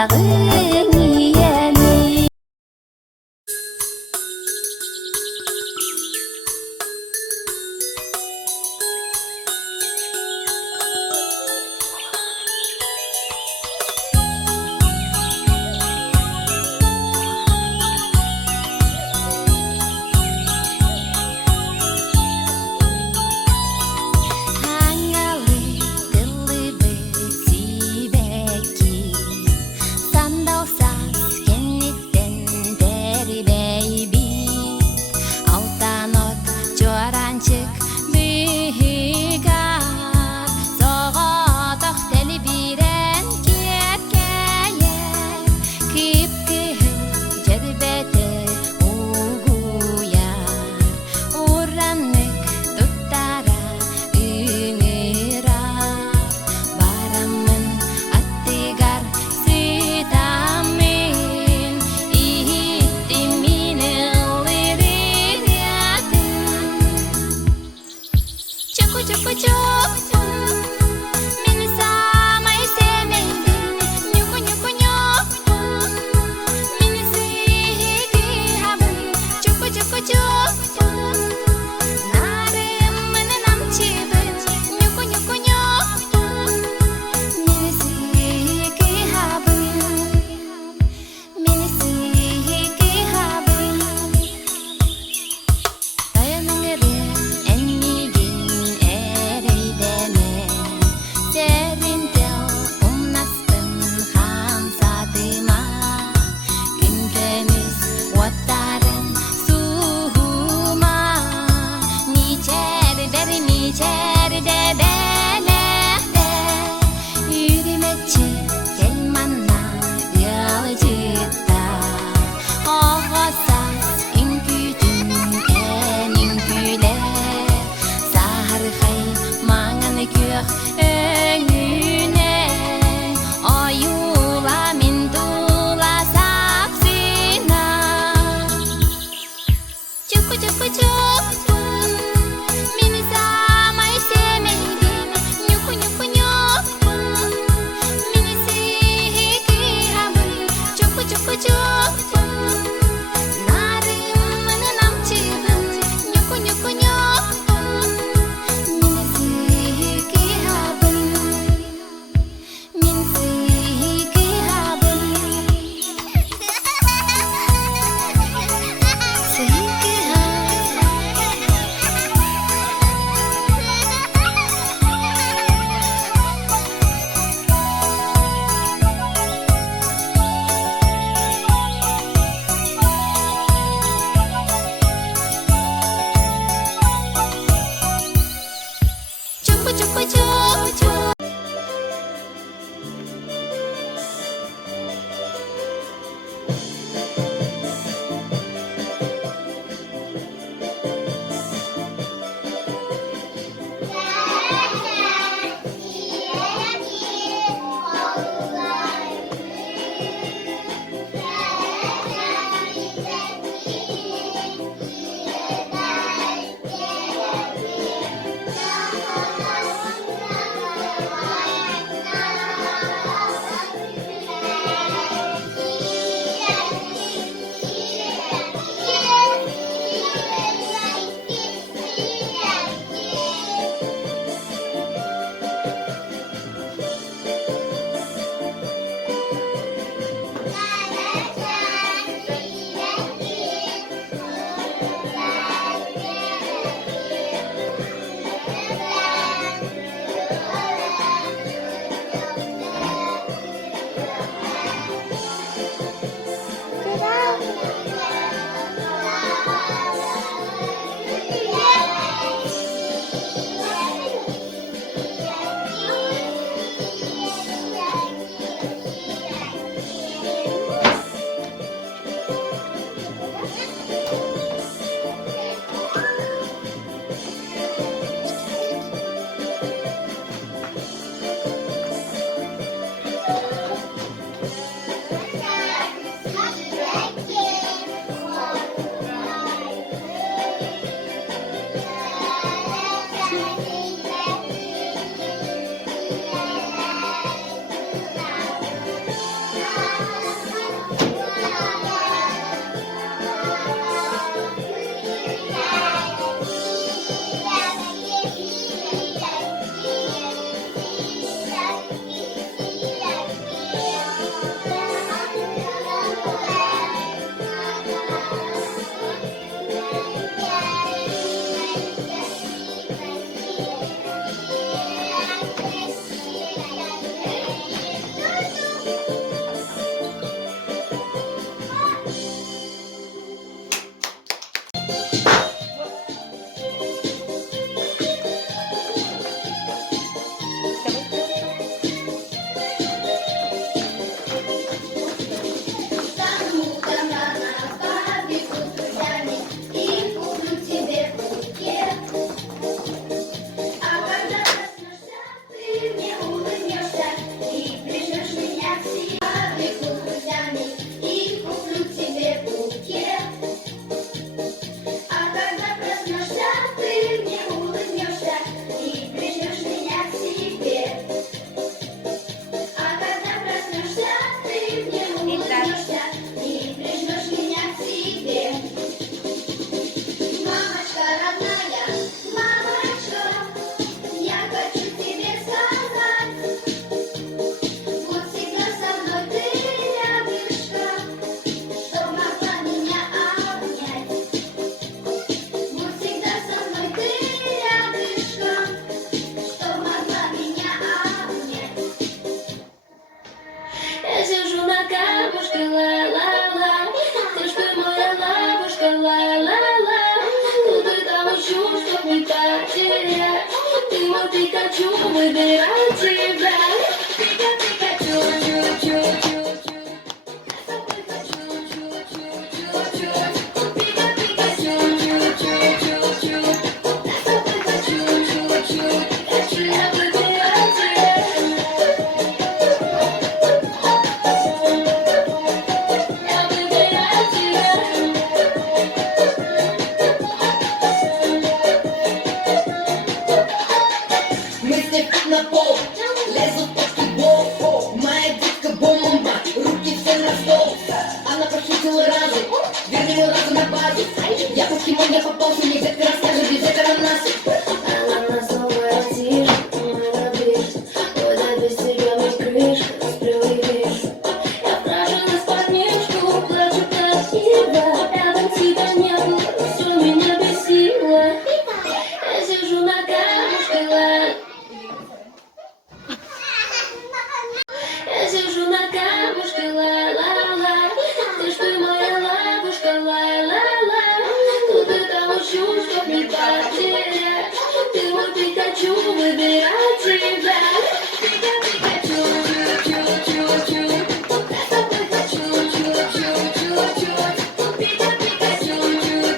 작은 이야기 Пикачу, выбираю тебя. Пикачу, чу-чу-чу-чу. На пол, лезут под футбол. Моя детка бомба, руки все на стол. Она похитила разум, верни мой разум на базу. Я покемон, я попался, мне где-то расскажет, без этого нас. Она нас снова растишь, мы набежь. Куда без тебя мы крышка, нас привыкнешь. Я вкрашена в парнишку, плачу красиво. Рядом тебя не было, все меня бесило. Я сижу на камушке, я сижу на камушке, ла-ла-ла. Ты ж ты моя лапушка, ла-ла-ла. Тут и там ищу, чтоб не потерять. Ты мой Пикачу, выбирай тебя. Пикачу, чу-чу-чу-чу. Я с тобой хочу, чу-чу-чу-чу. Пикачу,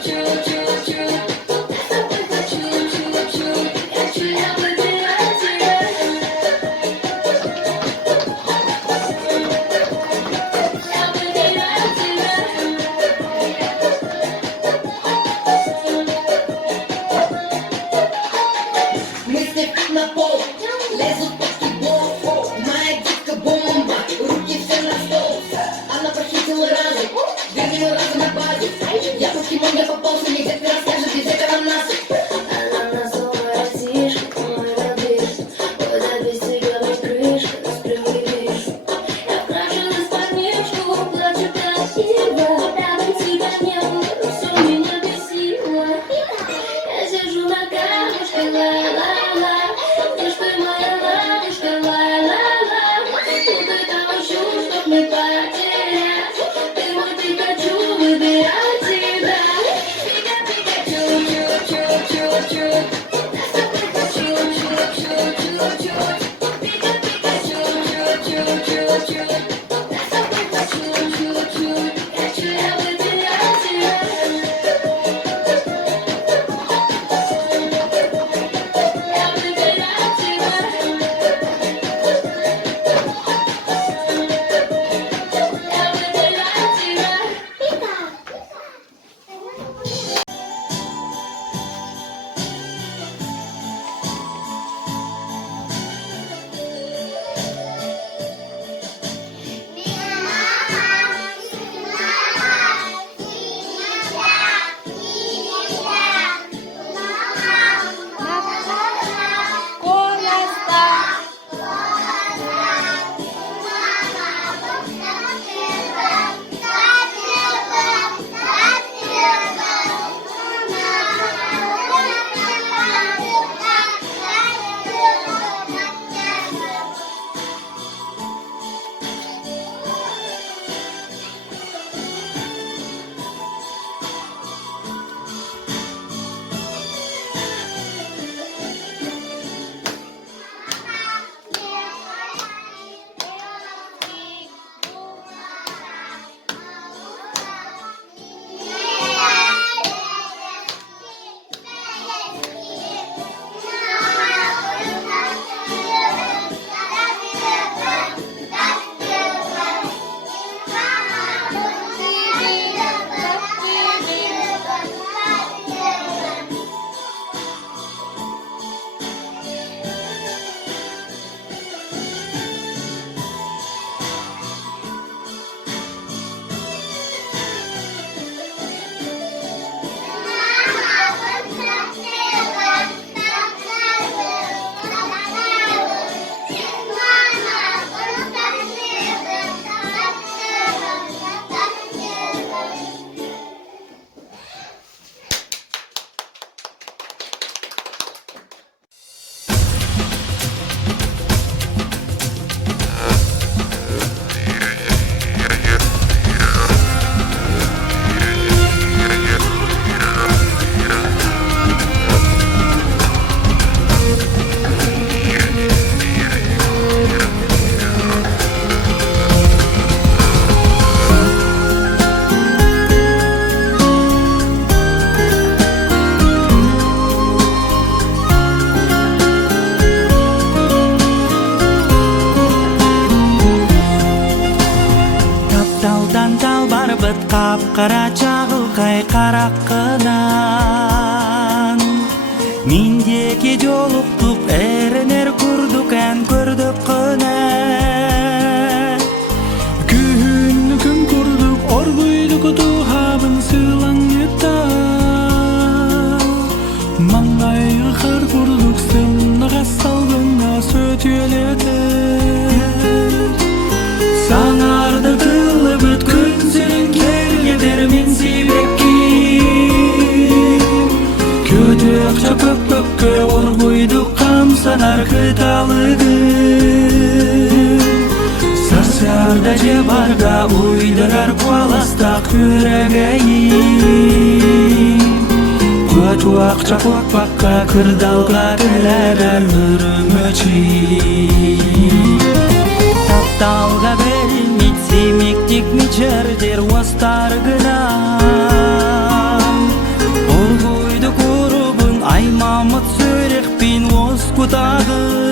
чу-чу-чу-чу. Я с тобой хочу, чу-чу. Пикачу, я выбираю тебя. Мысли на пол, лезут под футбол. Моя детка бомба, руки все на стол. Она похитила разум, верни мой разум на базу. Я покемон, я попался, мне где-то расскажет, без этого нас. Она нас снова растишь, мы набежь. Куда без тебя мы крышка, нас привыкнешь. Я вкрашена в парнишку, плачу красиво. Рядом тебя не было, все меня бесило. Я сижу на камушке, ла-ла-ла. Ты ж ты моя лапушка, ла-ла-ла. Тут и там ищу, чтоб не потерять. Ты мой Пикачу, выбирай тебя. Пикачу, чу-чу-чу-чу. Я с тобой хочу, чу-чу-чу-чу. Пикачу, чу-чу-чу-чу. Я с тобой хочу, чу-чу. Пикачу, я выбираю тебя. Я выбираю тебя. Я выбираю тебя. капкара чагылкай караккынан миндеки жолуктук эренер курдук эн көрдөк кына күн курдук оргуйдук тухабын сылаңыта маңайгы кар курдук сынга салгына сөтүөлөтө саңарды кылып өткөнсүн келгедер мен сүйбекки көтөк көккө оргуйдук камсанар кыталыгы сарсарда же барда уйдырар куаластак күрөгөйүм көт акча көкпакка кырдалга келерер өрүмөчү тапталга берилмейт семиктик мичердер остаргынан оргуйдук урубун аймамыт сөрекпин оскутагы